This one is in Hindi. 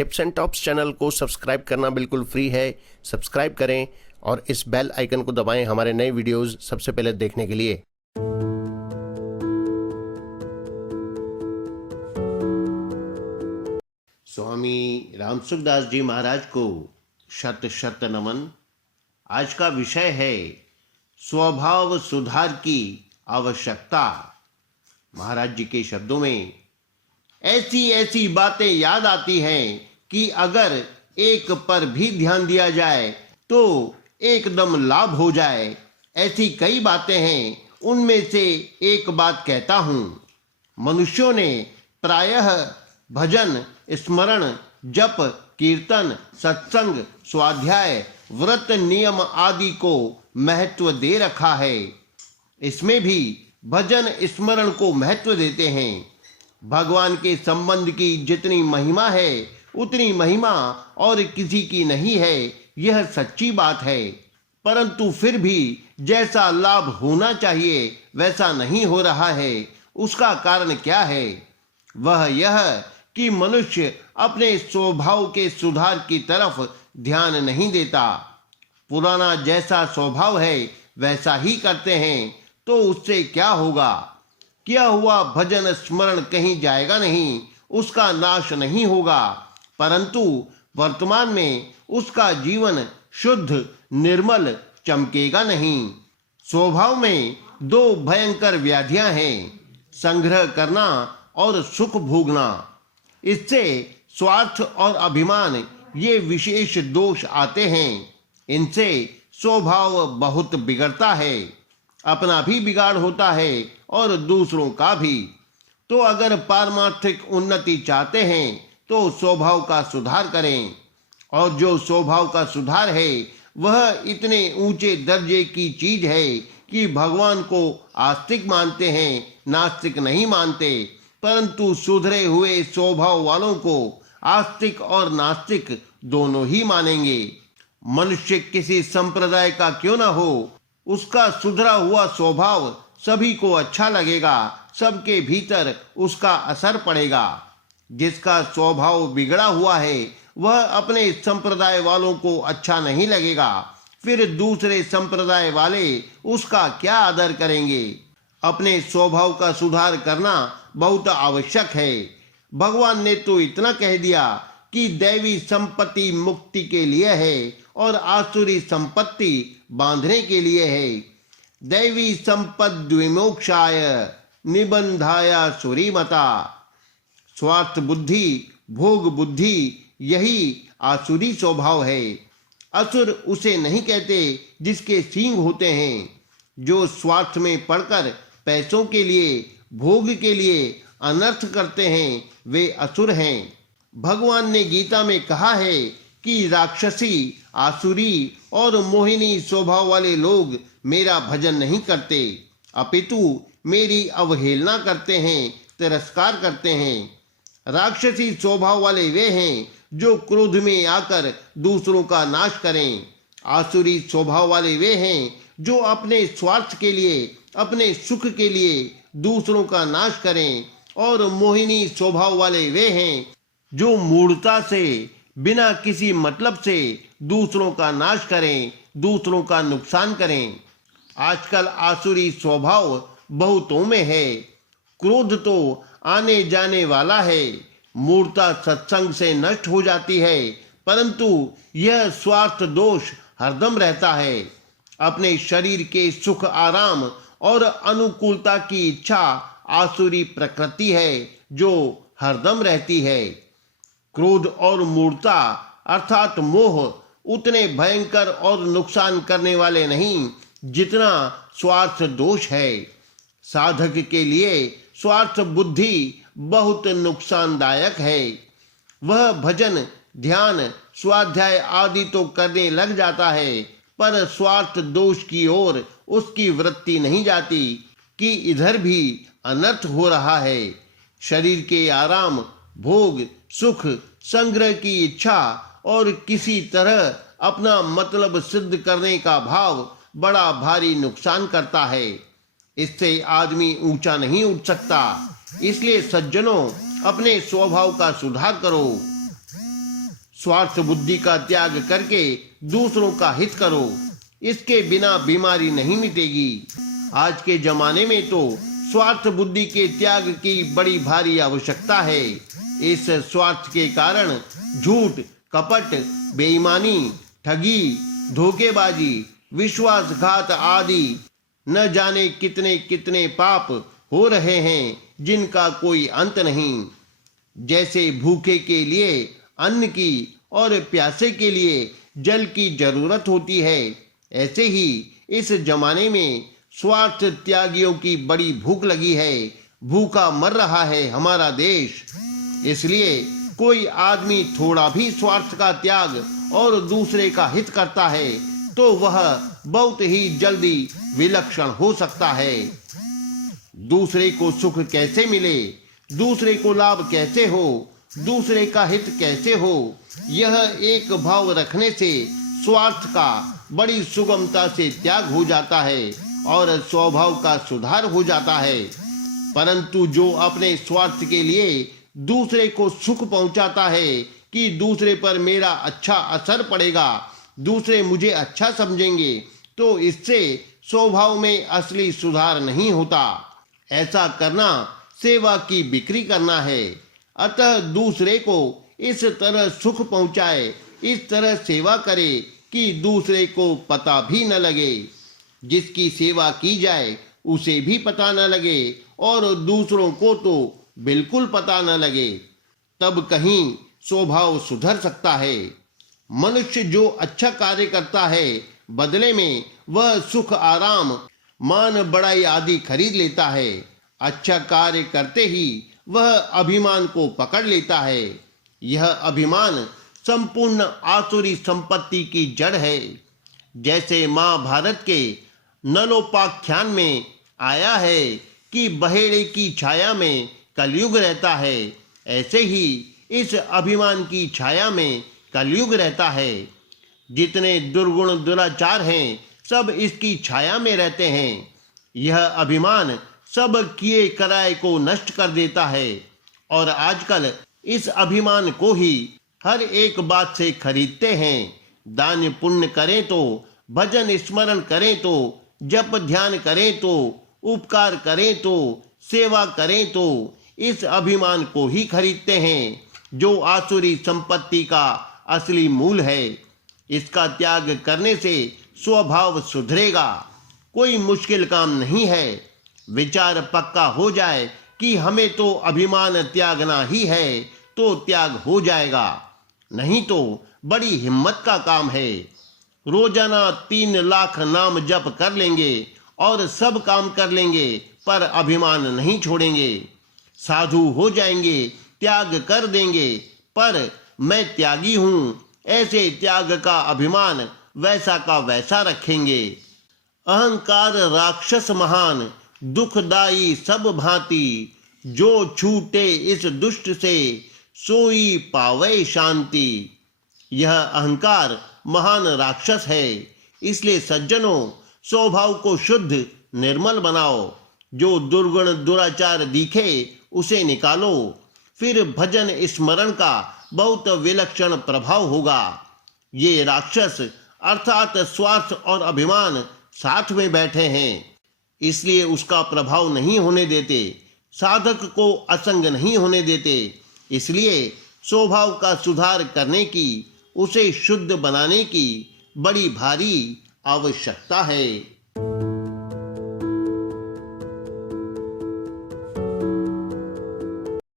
टिप्स एंड टॉप्स चैनल को सब्सक्राइब करना बिल्कुल फ्री है। सब्सक्राइब करें और इस बेल आइकन को दबाएं हमारे नए वीडियोस सबसे पहले देखने के लिए। स्वामी रामसुखदास जी महाराज को शत शत नमन। आज का विषय है स्वभाव सुधार की आवश्यकता। महाराज जी के शब्दों में ऐसी ऐसी बातें याद आती हैं कि अगर एक पर भी ध्यान दिया जाए तो एकदम लाभ हो जाए। ऐसी कई बातें हैं, उनमें से एक बात कहता हूँ। मनुष्यों ने प्रायः भजन, स्मरण, जप, कीर्तन, सत्संग, स्वाध्याय, व्रत, नियम आदि को महत्व दे रखा है। इसमें भी भजन स्मरण को महत्व देते हैं। भगवान के संबंध की जितनी महिमा है उतनी महिमा और किसी की नहीं है, यह सच्ची बात है। परंतु फिर भी जैसा लाभ होना चाहिए वैसा नहीं हो रहा है। उसका कारण क्या है? वह यह कि मनुष्य अपने स्वभाव के सुधार की तरफ ध्यान नहीं देता। पुराना जैसा स्वभाव है वैसा ही करते हैं तो उससे क्या होगा? किया हुआ भजन स्मरण कहीं जाएगा नहीं, उसका नाश नहीं होगा, परंतु वर्तमान में उसका जीवन शुद्ध निर्मल चमकेगा नहीं। स्वभाव में दो भयंकर व्याधियां हैं, संग्रह करना और सुख भोगना। इससे स्वार्थ और अभिमान ये विशेष दोष आते हैं। इनसे स्वभाव बहुत बिगड़ता है, अपना भी बिगाड़ होता है और दूसरों का भी। तो अगर पारमार्थिक उन्नति चाहते हैं तो स्वभाव का सुधार करें। और जो स्वभाव का सुधार है वह इतने ऊंचे दर्जे की चीज है कि भगवान को आस्तिक मानते हैं, नास्तिक नहीं मानते। परंतु सुधरे हुए स्वभाव वालों को आस्तिक और नास्तिक दोनों ही मानेंगे। मनुष्य किसी संप्रदाय का क्यों न हो, उसका सुधरा हुआ स्वभाव सभी को अच्छा लगेगा, सबके भीतर उसका असर पड़ेगा। जिसका स्वभाव बिगड़ा हुआ है वह अपने संप्रदाय वालों को अच्छा नहीं लगेगा, फिर दूसरे संप्रदाय वाले उसका क्या आदर करेंगे? अपने स्वभाव का सुधार करना बहुत आवश्यक है। भगवान ने तो इतना कह दिया कि दैवी संपत्ति मुक्ति के लिए है और आसुरी संपत्ति बांधने के लिए है। दैवी संपद विमोक्षाय निबंधाय सुरीमता। स्वार्थ बुद्धि, भोग बुद्धि, यही आसुरी स्वभाव है। असुर उसे नहीं कहते जिसके सींग होते हैं। जो स्वार्थ में पड़कर पैसों के लिए, भोग के लिए अनर्थ करते हैं वे असुर हैं। भगवान ने गीता में कहा है कि राक्षसी, आसुरी और मोहिनी स्वभाव वाले लोग मेरा भजन नहीं करते, अपितु मेरी अवहेलना करते हैं, तिरस्कार करते हैं। राक्षसी स्वभाव वाले वे हैं जो क्रोध में आकर दूसरों का नाश करें। आसुरी स्वभाव वाले वे हैं जो अपने स्वार्थ के लिए, अपने सुख के लिए दूसरों का नाश करें। और मोहिनी स्वभाव वाले वे हैं जो मूढ़ता से, बिना किसी मतलब से दूसरों का नाश करें, दूसरों का नुकसान करें। आजकल आसुरी स्वभाव बहुतों में है। क्रोध तो आने जाने वाला है, मूर्ता सत्संग से नष्ट हो जाती है, परंतु यह स्वार्थ दोष हरदम रहता है। अपने शरीर के सुख, आराम और अनुकूलता की इच्छा आसुरी प्रकृति है जो हरदम रहती है। क्रोध और मूर्ता अर्थात मोह उतने भयंकर और नुकसान करने वाले नहीं जितना स्वार्थ दोष है। साधक के लिए स्वार्थ बुद्धि बहुत नुकसानदायक है। वह भजन, ध्यान, स्वाध्याय आदि तो करने लग जाता है, पर स्वार्थ दोष की ओर उसकी वृत्ति नहीं जाती कि इधर भी अनर्थ हो रहा है। शरीर के आराम, भोग, सुख, संग्रह की इच्छा और किसी तरह अपना मतलब सिद्ध करने का भाव बड़ा भारी नुकसान करता है। इससे आदमी ऊंचा नहीं उठ सकता। इसलिए सज्जनों, अपने स्वभाव का सुधार करो। स्वार्थ बुद्धि का त्याग करके दूसरों का हित करो, इसके बिना बीमारी नहीं मिटेगी। आज के जमाने में तो स्वार्थ बुद्धि के त्याग की बड़ी भारी आवश्यकता है। इस स्वार्थ के कारण झूठ, कपट, बेईमानी, ठगी, धोखेबाजी, विश्वासघात आदि न जाने कितने कितने पाप हो रहे हैं जिनका कोई अंत नहीं। जैसे भूखे के लिए अन्न की और प्यासे के लिए जल की जरूरत होती है, ऐसे ही इस जमाने में स्वार्थ त्यागियों की बड़ी भूख लगी है। भूखा मर रहा है हमारा देश। इसलिए कोई आदमी थोड़ा भी स्वार्थ का त्याग और दूसरे का हित करता है तो वह बहुत ही जल्दी विलक्षण हो सकता है। दूसरे को सुख कैसे मिले, दूसरे को लाभ कैसे हो, दूसरे का हित कैसे हो, यह एक भाव रखने से स्वार्थ का बड़ी सुगमता से त्याग हो जाता है और स्वभाव का सुधार हो जाता है। परंतु जो अपने स्वार्थ के लिए दूसरे को सुख पहुंचाता है कि दूसरे पर मेरा अच्छा असर पड़ेगा, दूसरे मुझे अच्छा समझेंगे, तो इससे स्वभाव में असली सुधार नहीं होता। ऐसा करना सेवा की बिक्री करना है। अतः दूसरे को इस तरह सुख पहुंचाए, इस तरह सेवा करे कि दूसरे को पता भी न लगे। जिसकी सेवा की जाए उसे भी पता न लगे और दूसरों को तो बिल्कुल पता न लगे, तब कहीं स्वभाव सुधर सकता है। मनुष्य जो अच्छा कार्य करता है, बदले में वह सुख, आराम, मान बढ़ाई आदि खरीद लेता है। अच्छा कार्य करते ही वह अभिमान को पकड़ लेता है। यह अभिमान संपूर्ण आसुरी संपत्ति की जड़ है। जैसे महाभारत के नलोपाख्यान में आया है कि बहेड़े की छाया में कलयुग रहता है, ऐसे ही इस अभिमान की छाया में कलयुग रहता है। जितने दुर्गुण दुराचार हैं सब इसकी छाया में रहते हैं। यह अभिमान सब किए कराए को नष्ट कर देता है और आजकल इस अभिमान को ही हर एक बात से खरीदते हैं। दान पुण्य करें तो, भजन स्मरण करें तो, जप ध्यान करें तो, उपकार करें तो, सेवा करें तो, इस अभिमान को ही खरीदते हैं जो आसुरी संपत्ति का असली मूल है। इसका त्याग करने से स्वभाव सुधरेगा। कोई मुश्किल काम नहीं है। विचार पक्का हो जाए कि हमें तो अभिमान त्यागना ही है तो त्याग हो जाएगा, नहीं तो बड़ी हिम्मत का काम है। रोजाना 3 लाख नाम जप कर लेंगे और सब काम कर लेंगे पर अभिमान नहीं छोड़ेंगे। साधु हो जाएंगे, त्याग कर देंगे, पर मैं त्यागी हूं ऐसे त्याग का अभिमान वैसा का वैसा रखेंगे। अहंकार राक्षस महान, दुखदाई सब भांति, जो छूटे इस दुष्ट से सोई पावे शांति। यह अहंकार महान राक्षस है, इसलिए सज्जनों स्वभाव को शुद्ध निर्मल बनाओ। जो दुर्गुण दुराचार दिखे उसे निकालो, फिर भजन स्मरण का बहुत विलक्षण प्रभाव होगा। ये राक्षस अर्थात स्वार्थ और अभिमान साथ में बैठे हैं, इसलिए उसका प्रभाव नहीं होने देते, साधक को असंग नहीं होने देते। इसलिए स्वभाव का सुधार करने की, उसे शुद्ध बनाने की बड़ी भारी आवश्यकता है।